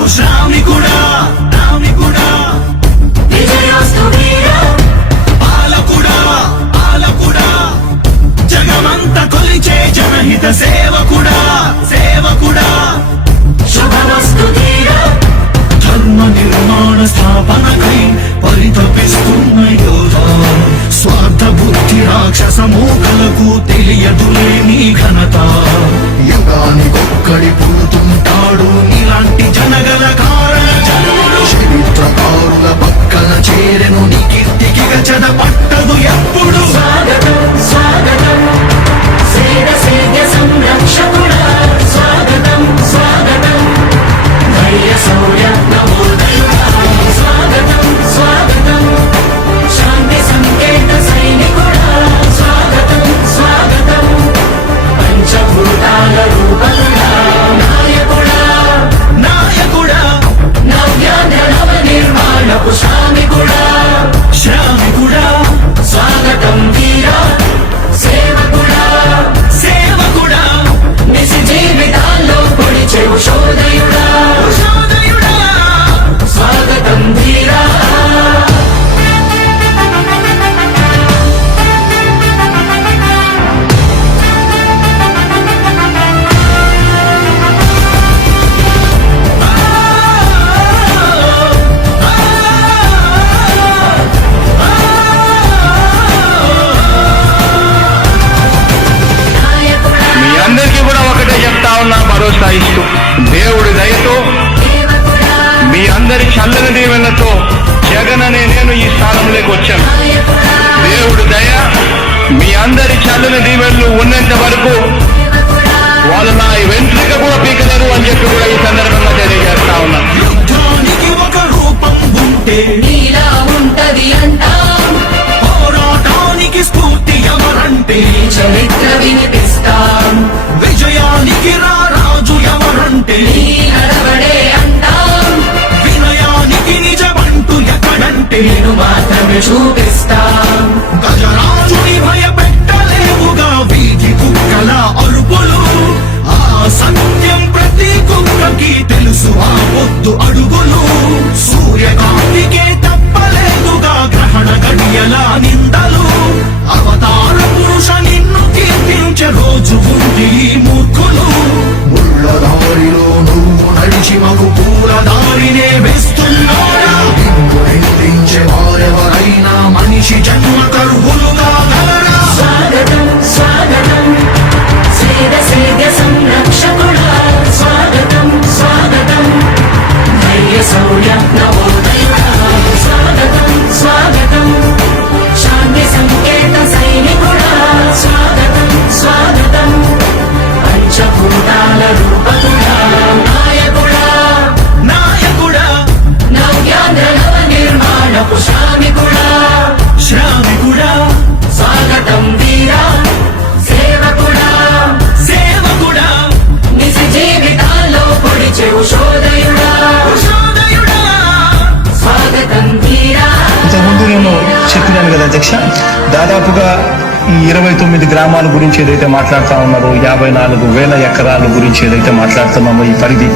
నిర్మాణపు శ్రామికుడా శ్రామికుడా. విజయోస్తు వీరా పాలకుడా పాలకుడా. జగమంత కొలిచే జనహిత సేవకుడా అందరి చల్లని దీవెనతో జగన్ అనే నేను ఈ స్థానంలోకి వచ్చాను. దేవుడు దయ మీ అందరి చల్లని దీవెనలు ఉన్నంత వరకు వాళ్ళు నా వెంట్రిక కూడా పీకలేరు అని చెప్పి కూడా ఈ సందర్భంగా తెలియజేస్తా ఉన్నాను. కీర్తించే మూర్ఖులు. ముళ్ళ దారిలో నువ్వు నడిచి చెప్పినాను కదా అధ్యక్ష? దాదాపుగా ఈ ఇరవై తొమ్మిది గ్రామాల గురించి ఏదైతే మాట్లాడుతా ఉన్నారో యాభై నాలుగు వేల ఎకరాల గురించి ఏదైతే మాట్లాడుతున్నామో ఈ పరిధి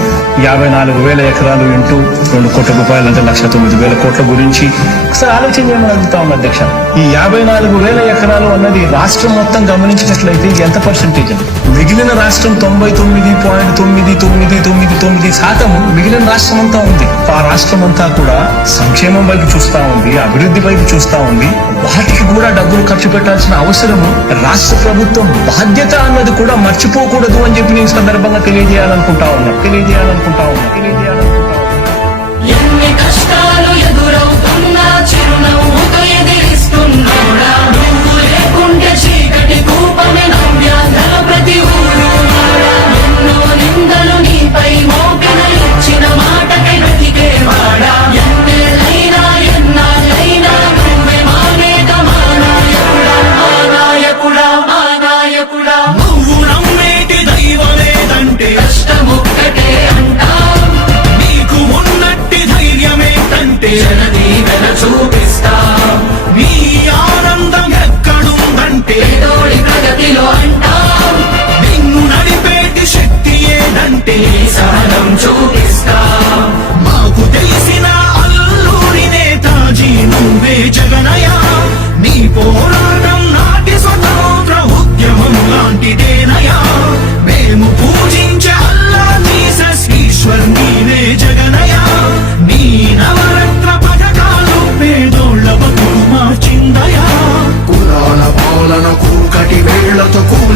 యాభై నాలుగు వేల ఎకరాలు ఇంటూ రెండు కోట్ల రూపాయలు అంటే లక్ష తొమ్మిది వేల కోట్ల గురించి ఒకసారి ఆలోచన చేయమని అడుగుతా అధ్యక్ష. ఈ యాభై నాలుగు వేల ఎకరాలు అన్నది రాష్ట్రం మొత్తం గమనించినట్లయితే ఇది ఎంత పర్సెంటేజ్ అండి? మిగిలిన రాష్ట్రం తొంభై తొమ్మిది పాయింట్ తొమ్మిది తొమ్మిది తొమ్మిది తొమ్మిది శాతం మిగిలిన రాష్ట్రం అంతా ఉంది. ఆ రాష్ట్రం అంతా కూడా సంక్షేమం వైపు చూస్తా ఉంది అభివృద్ధి వైపు చూస్తా ఉంది. వాటికి కూడా డబ్బులు ఖర్చు పెట్టాల్సిన అవసరము రాష్ట్ర ప్రభుత్వం బాధ్యత అన్నది కూడా మర్చిపోకూడదు అని చెప్పి నేను సందర్భంగా తెలియజేయాలనుకుంటా ఉన్నాను తెలియజేయాలను ఉన్నా తెలియజేయాలనుకుంటా ఉన్నా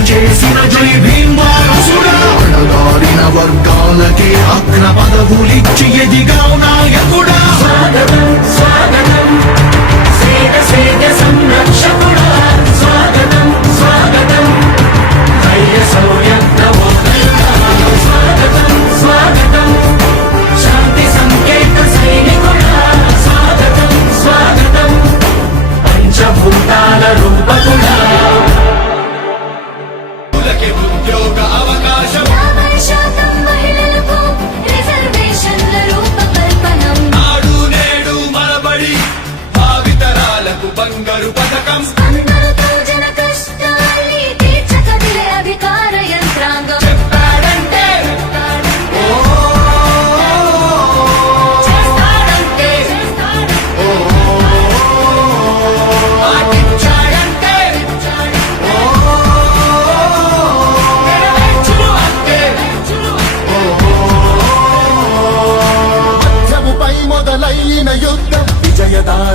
చేసిన జై భీమ్ వారసుడా అణగారిన వర్గాలకే అగ్ర పదవులిచ్చి ఎదిగా నాయకుడా. ఉద్యోగ అవకాశం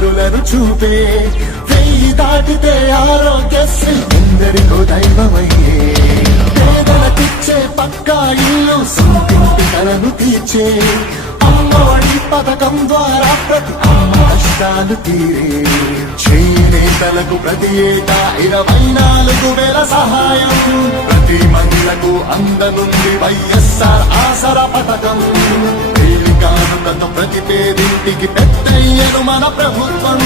విజయదారులను చూపే వెయ్యి దాటితే ఆరోగ్యశ్రీ ఎందరిలో దైవమయ్యే. పేదలకిచ్చే పక్కా ఇల్లు సొంతింటి కలను తీర్చే. అమ్మఒడి పథకం ద్వారా ప్రతి కష్టాలు తీరే. చేనేతలకు ప్రతి ఏటా ఇరవై నాలుగు వేల సహాయం. ప్రతి మహిళకు అందనుంది వైఎస్ఆర్ ఆసర పథకం. కానుకను ప్రతి పేదింటికి పెద్దయ్యను మన ప్రభుత్వం.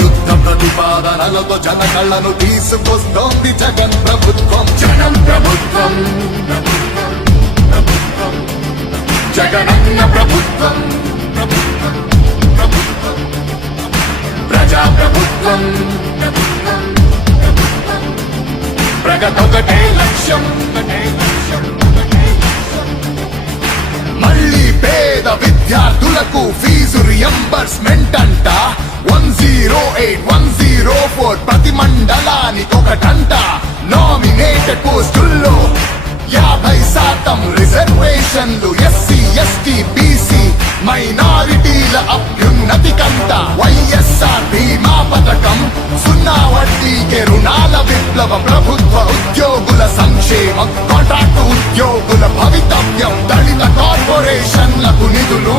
యుద్ధ ప్రతిపాదనలతో జన కళ్ళను తీసుకొస్తోంది జగన్ ప్రభుత్వం. జగన్ ప్రభుత్వం. జగనన్న ప్రభుత్వం. ప్రజా ప్రభుత్వం. ప్రగతొకటే లక్ష్యం ఒకటే లక్ష్యం. విద్యార్థులకు ఫీజు రియంబర్స్మెంట్ అంట. One zero eight one zero four ప్రతి మండలానికి ఒకటంట. నామినేటెడ్ పోస్టుల్లో యాభై శాతం రిజర్వేషన్లు ఎస్సీ ఎస్టీ బీసీ మైనారిటీల అభ్యున్నతి కంట వైఎస్ఆర్ బీమా పథకం సున్నా వడ్డీకే రుణాల విప్లవ ప్రభుత్వ ఉద్యోగుల సంక్షేమం కాంట్రాక్ట్ ఉద్యోగుల భవితవ్యం దళిత కార్పొరేషన్లకు నిధులు